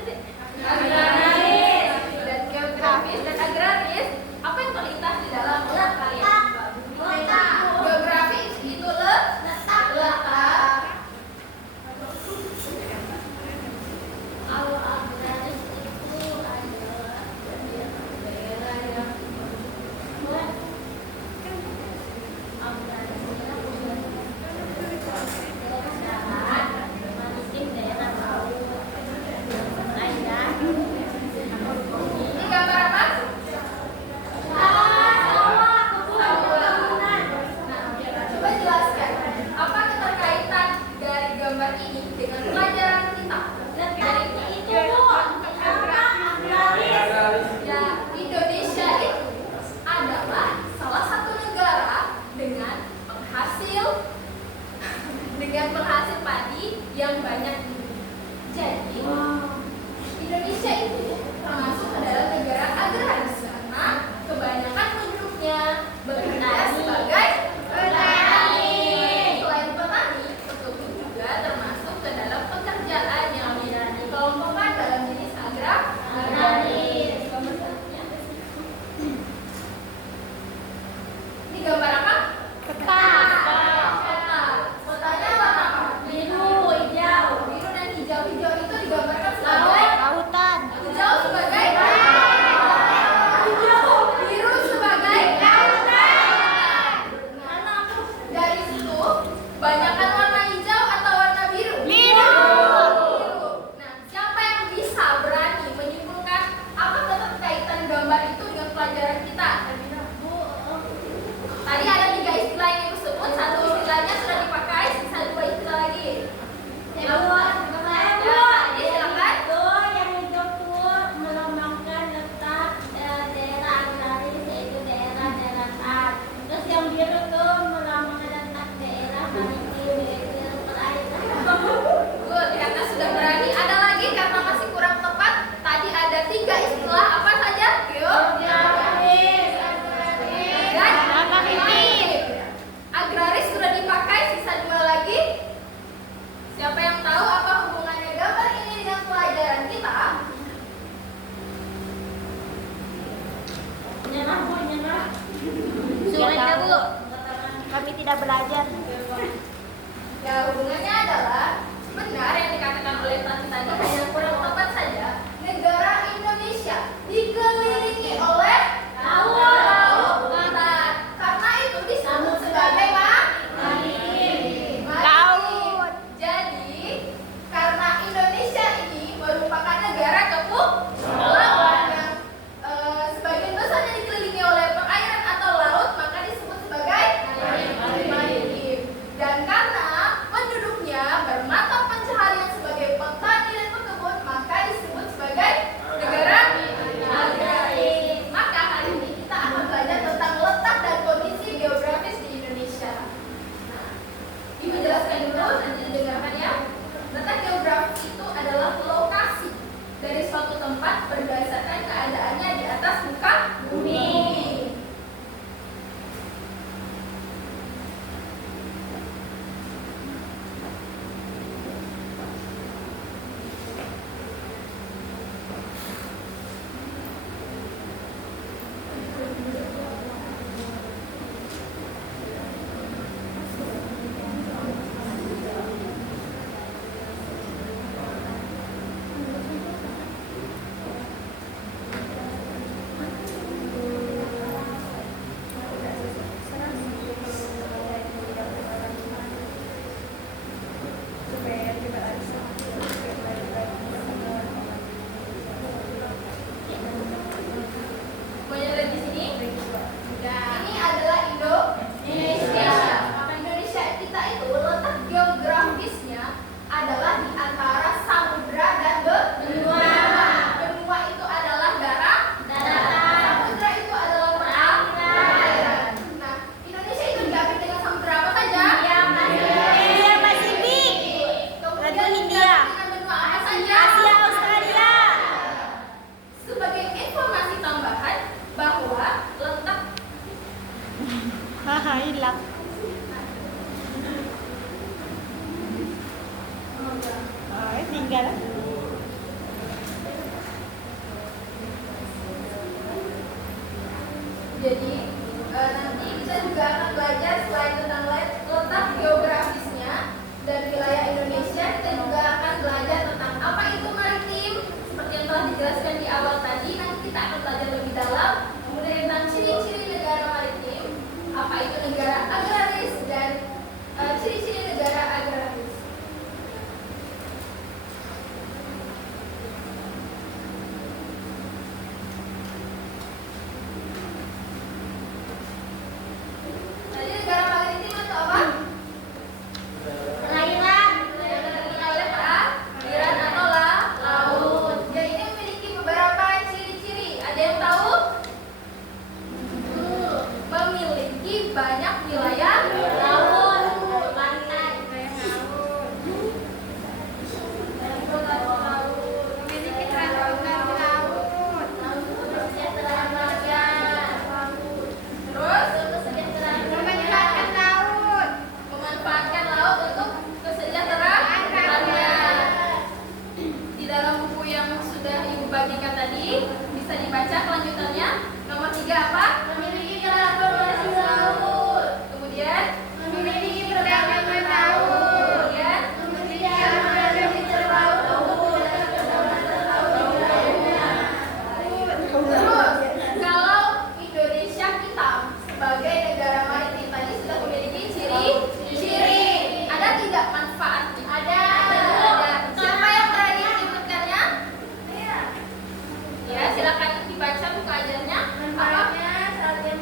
Agraris. Dan geografis dan agraris, apa yang terlintas di dalam otak kalian? Geografis itu letak. Kalau agraris itu adalah daerah yang Ini gambar apa? Coba jelaskan, apa keterkaitan dari gambar ini dengan pelajaran kita? Ya, Indonesia itu adalah salah satu negara dengan penghasil padi yang banyak di dunia. Jadi, Indonesia itu termasuk adalah negara agraris karena kebanyakan penduduknya bekerja sebagai petani. Selain petani, tersebut juga termasuk ke dalam pekerjaan yang dikelompokkan dalam jenis agraris. Ini gambar apa? Kota. Kotanya warna apa? Biru dan hijau. Hijau itu digambarkan sebagai lautan. hijau sebagai biru sebagai lautan. Nah, dari situ banyakkan warna hijau atau warna biru? Biru. Nah, siapa yang bisa berani menyimpulkan apa keterkaitan gambar itu dengan pelajaran kita? Tadi ada 3 istilah yang disebut, 1 istilahnya sudah dipakai, sisa 2 istilah lagi. Ya, tadi silakan. Yang hijau tuh melambangkan letak daerah agraris, yaitu daerah daratan. Terus yang biru tuh melambangkan letak daerah maritim, yaitu perairan. Good, karena sudah berani. Ada lagi karena masih kurang tepat. Tadi ada 3 istilah, apa saja? Geografis, dan maritim. Agraris sudah dipakai, sisa 2 lagi. Siapa yang tahu apa hubungannya gambar ini dengan pelajaran kita? Nyerah. Sulit ya, Bu. Kami tidak belajar. Ya, hubungannya adalah benar yang dikatakan oleh Tati tadi, hanya kurang tepat saja. Negara Indonesia dikelilingi oleh lautan. Karena itu disebut sebagai maritim. Laut. Jadi, karena Indonesia ini merupakan negara kepulauan yang sebagian besarnya dikelilingi oleh perairan atau laut, maka disebut sebagai maritim. Dan karena penduduknya bermata pencaharian sebagai petani dan pekebun, maka disebut sebagai negara agraris. Maka hari ini kita akan belajar tentang letak dan kondisi geografis di Indonesia. Nah, Ibu jelaskan dulu, nanti didengarkan ya. Letak geografis itu adalah lokasi dari suatu tempat berdasarkan keadaannya di atas muka bumi. Jadi nanti kita juga akan belajar selain tentang letak geografisnya dan wilayah Indonesia, kita juga akan belajar tentang apa itu maritim seperti yang telah dijelaskan di awal tadi. Nanti kita akan belajar lebih dalam kemudian tentang ciri-ciri negara maritim, apa itu negara agraris dan ciri-ciri negara agraris. Tadi negara maritim atau apa? Perairan. Perairan atau laut. Dia ini memiliki beberapa ciri-ciri. Ada yang tahu? Memiliki banyak wilayah Laut. Pantai. Memiliki transportasi laut. Kesejahteraan rakyat. Terus Kesejahteraan Memanfaatkan laut. memanfaatkan laut untuk kesejahteraan rakyat. Di dalam buku yang sudah Ibu bagikan tadi bisa dibaca kelanjutannya. Nomor 3 apa? Memiliki transportasi laut. Kemudian Memiliki perdagangan laut. kemudian Memiliki armada militer laut untuk terus kalau Indonesia kita sebagai negara maritim tadi sudah memiliki ciri-ciri. Ada tidak manfaatnya? Ada. Siapa yang berani menyebutkannya? Ya, silakan dibaca buku ajarnya. Apa? Manfaatnya saat dia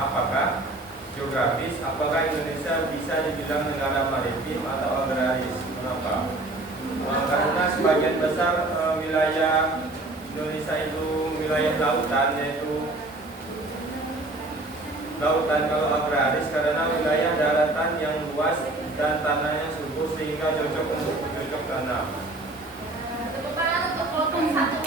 apakah? Geografis, apakah Indonesia bisa dibilang negara maritim atau agraris? Mengapa? Karena sebagian besar wilayah Indonesia itu wilayah lautan, yaitu lautan. Kalau agraris karena wilayah daratan yang luas dan tanahnya subur sehingga cocok untuk bercocok tanam. Tepuk tangan untuk kelompok 1.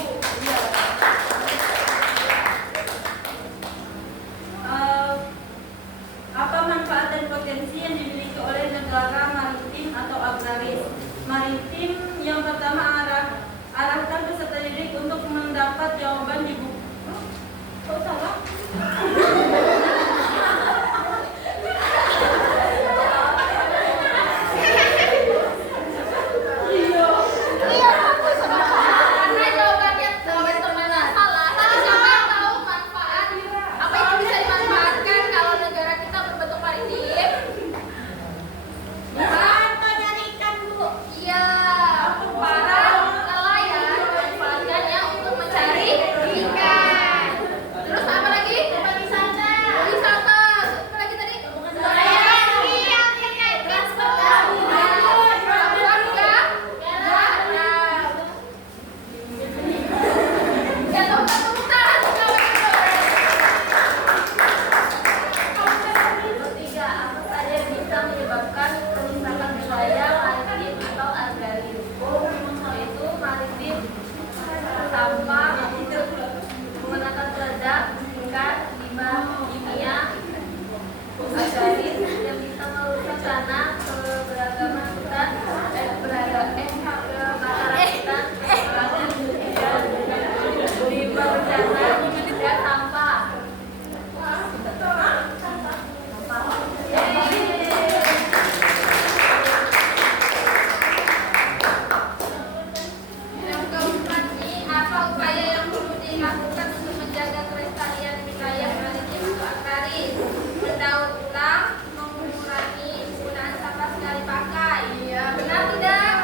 Apa manfaat dan potensi yang dimiliki oleh negara maritim atau agraris? Maritim yang pertama arahkan peserta didik untuk mendapat jawaban di buku. Kok salah? Karena jawabannya teman-teman salah. Tapi siapa yang tahu manfaat? Apa itu bisa dimanfaatkan kalau negara kita berbentuk maritim? Bukan dari ikan, Bu. Iya, para nelayan memanfaatkannya untuk mencari ikan. Terus apa lagi? Wisata. Wisata. Apa lagi tadi? Transportasi. Pelabuhan juga. Garam. Jatuh tepuk tangan. Ketiga, apa saja yang bisa menyebabkan kerusakan wilayah maritim atau agraris? Yaitu maritim, sampah, menggunakan peledak, ikan, limbah kimia, agraris yang bisa merusak tanah, keberagaman hutan, keberagaman hutan, limbah bencana, dan sampah. Yang keempat nih, apa upaya yang perlu dilakukan untuk menjaga kelestarian wilayah maritim atau agraris? Mendaur ulang, mengurangi penggunaan sampah sekali pakai. Iya, benar tidak?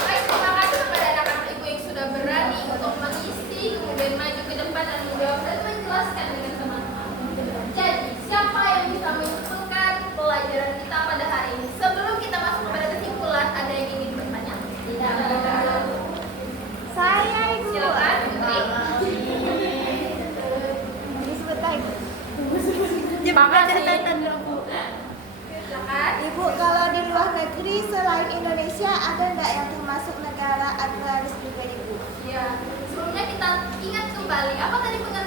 Baik, terima kasih kepada anak-anak ibu yang sudah berani untuk mengisi, kemudian maju ke depan dan menjawab dan menjelaskan dengan teman-teman. Jadi, siapa yang bisa menyimpulkan pelajaran kita pada hari ini? Sebelum kita masuk kepada kesimpulan, ada yang ingin bertanya? Tidak. Saya Ibu. Silakan, Putri. Disebut lagi. Silakan. Ibu, kalau di luar negeri selain Indonesia ada nggak yang termasuk negara agraris juga Ibu? Ya, sebelumnya kita ingat kembali apa tadi pengertian